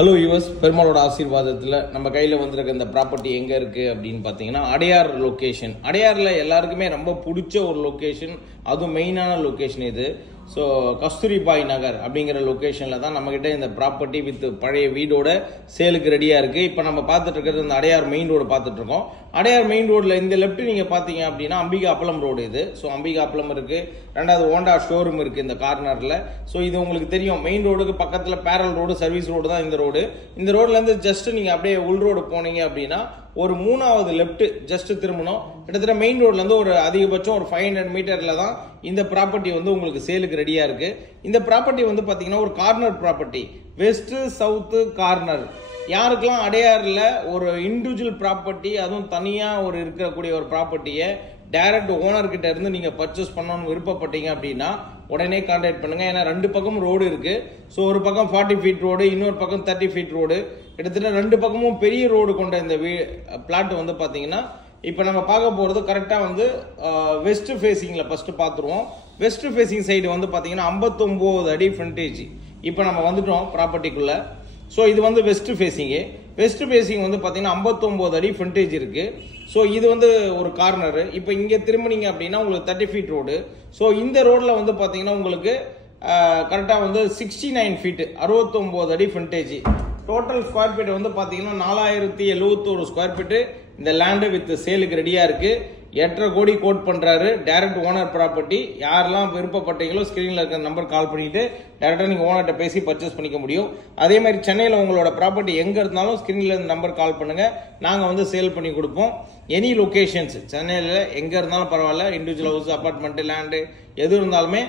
Hello US பெருமாளோட ஆசீர்வாதத்தில் நம்ம கையில் வந்திருக்க இந்த ப்ராப்பர்ட்டி எங்கே இருக்குது அப்படின்னு பார்த்தீங்கன்னா அடையார் லொக்கேஷன். அடையாரில் எல்லாருக்குமே ரொம்ப பிடிச்ச ஒரு லொக்கேஷன், அதுவும் மெயினான லொக்கேஷன் இது. ஸோ கஸ்தூரிபாய் நகர் அப்படிங்கிற லொக்கேஷனில் தான் நம்மக்கிட்ட இந்த ப்ராப்பர்ட்டி வித் பழைய வீடோட சேலுக்கு ரெடியாக இருக்குது. இப்போ நம்ம பார்த்துட்டு இருக்கிறது இந்த அடையார் மெயின் ரோடு பார்த்துட்ருக்கோம். அடையார் மெயின் ரோடில் இந்த லெஃப்ட் நீங்கள் பார்த்தீங்க அப்படின்னா அம்பிகா அப்பளம் ரோடு இது. ஸோ அம்பிகா அப்பளம் இருக்குது, ரெண்டாவது ஹோண்டா ஷோரூம் இருக்குது இந்த கார்னரில். ஸோ இது உங்களுக்கு தெரியும், மெயின் ரோடுக்கு பக்கத்தில் பேரல் ரோடு, சர்வீஸ் ரோடு தான் இந்த ரோடு. இந்த ரோட்லேருந்து ஜஸ்ட் நீங்கள் அப்படியே உள் ரோடு போனீங்க அப்படின்னா ஒரு மூணாவது லெஃப்ட் ஜஸ்ட் திரும்பணும். கிட்டத்தட்ட மெயின் ரோட்ல இருந்து ஒரு அதிகபட்சம் ஒரு 500 மீட்டர்ல தான் இந்த ப்ராப்பர்ட்டி வந்து உங்களுக்கு சேலுக்கு ரெடியா இருக்கு. இந்த ப்ராப்பர்ட்டி வந்து பாத்தீங்கன்னா ஒரு corner property, west south corner. யாருக்கெல்லாம் அடையாறுல ஒரு இண்டிவிஜுவல் ப்ராப்பர்ட்டி, அதுவும் தனியா ஒரு இருக்கக்கூடிய ஒரு ப்ராப்பர்ட்டியை டைரக்ட் ஓனர் கிட்ட இருந்து நீங்க பர்ச்சேஸ் பண்ணணும்னு விருப்பப்பட்டீங்க அப்படின்னா உடனே கான்டாக்ட் பண்ணுங்க. ஏன்னா ரெண்டு பக்கம் ரோடு இருக்கு. ஸோ ஒரு பக்கம் 40 ஃபீட் ரோடு, இன்னொரு பக்கம் 30 ஃபீட் ரோடு. கிட்டத்தட்ட ரெண்டு பக்கமும் பெரிய ரோடு கொண்ட இந்த பிளாட் வந்து பாத்தீங்கன்னா இப்போ நம்ம பார்க்க போறது கரெக்டா வந்து வெஸ்ட் ஃபேசிங்ல ஃபர்ஸ்ட் பார்த்துருவோம். வெஸ்ட் ஃபேசிங் சைடு வந்து பாத்தீங்கன்னா 59 அடி ஃப்ரண்டேஜ். இப்போ நம்ம வந்துட்டோம் ப்ராப்பர்ட்டிக்குள்ள. ஸோ இது வந்து வெஸ்ட் ஃபேசிங்கு. வெஸ்ட் ஃபேசிங் வந்து பாத்தீங்கன்னா 59 அடி ஃப்ரண்டேஜ் இருக்கு. ஸோ இது வந்து ஒரு கார்னர். இப்போ இங்க திரும்பினீங்க அப்படின்னா உங்களுக்கு 30 ஃபீட் ரோடு. ஸோ இந்த ரோட்ல வந்து பாத்தீங்கன்னா உங்களுக்கு கரெக்டா வந்து 69 ஃபீட், 69 அடி ஃப்ரண்டேஜ். டோட்டல் ஸ்கொயர் ஃபீட் வந்து பாத்தீங்கன்னா 4071 ஸ்கொயர் ஃபீட் இந்த லேண்டு வித் சேலுக்கு ரெடியா இருக்கு. 8.5 கோடி கோட் பண்றாரு. Direct owner property. யாரெல்லாம் விருப்பப்பட்டீங்களோ ஸ்கிரீன்ல இருக்க நம்பர் கால் பண்ணிட்டு டைரக்டா நீங்க ஓனர்கிட்ட பேசி பர்ச்சேஸ் பண்ணிக்க முடியும். அதே மாதிரி சென்னையில உங்களோட ப்ராப்பர்ட்டி எங்க இருந்தாலும் ஸ்கிரீன்ல இருந்த நம்பர் கால் பண்ணுங்க, நாங்க வந்து சேல் பண்ணி கொடுப்போம். எனி லொகேஷன்ஸ் சென்னையில எங்க இருந்தாலும் பரவாயில்ல, இண்டிவிஜுவல் ஹவுஸ், அபார்ட்மெண்ட், லேண்டு எது இருந்தாலுமே